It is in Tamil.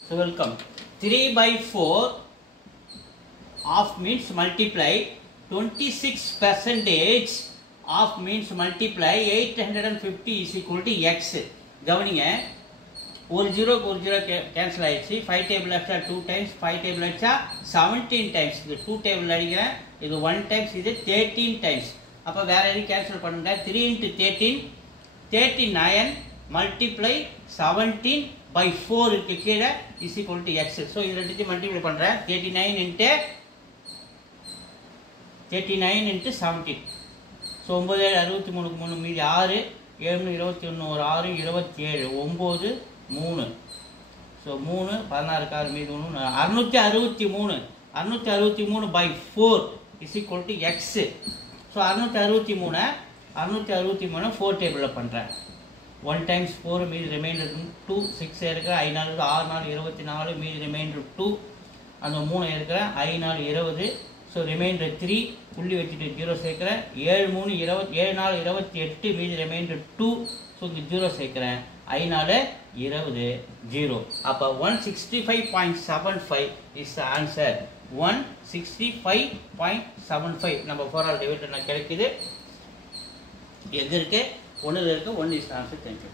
So welcome. 3 by 4 half means multiply 26 percentage half means multiply 850 is equal to x. கவனிங்க ஒரு ஜீரோக்கு ஒரு ஜீரோ கேன்சல் ஆயிடுச்சு. 5 டேபிள் அடிச்சா 2 டைம்ஸ், 5 டேபிள் அடிச்சா 17 டைம்ஸ். இது 2 டேபிள் அடிக்கிறேன், இது 1 டைம்ஸ், இது 13 டைம்ஸ். அப்போ வேற எதுவும் கேன்சல் பண்ணுங்க. 3 into 13 39 multiply 17 by 4 இருக்கு கீழே is equal to x. So இது ரெண்டுத்தையும் மல்டிப்ளை பண்ணுறேன். 39 into 17. ஸோ 9 63 3 மீதி 6 7 21 ஒரு 6 27 9 3. ஸோ 3 16 6 மீதி 1 663 by 4 is equal to x. So 663 4 டேபிளில் பண்ணுறேன். 1 times 4 மீதி ரிமைண்டர் 2 6 இருக்கிற 5 4 6 4 24 மீதி ரிமைண்டர் 2 அந்த 3 இருக்கிற 5 4 20. ஸோ ரிமைண்டர் 3 புள்ளி வச்சுட்டு 0 சேர்க்குறேன். 7 3 7 4 28 மீதி ரிமைண்டர் 2. ஸோ இங்கே 0 சேர்க்குறேன். 5 4 20 0. அப்போ 165.75 இஸ் த ஆன்சர். 165.75 நம்ம 4 ஆல் டிவைட் பண்ண கிடைக்குது. எங்கே இருக்கு? 1 இருக்கு. 1 இஸ் த ஆன்சர். தேங்க்யூ.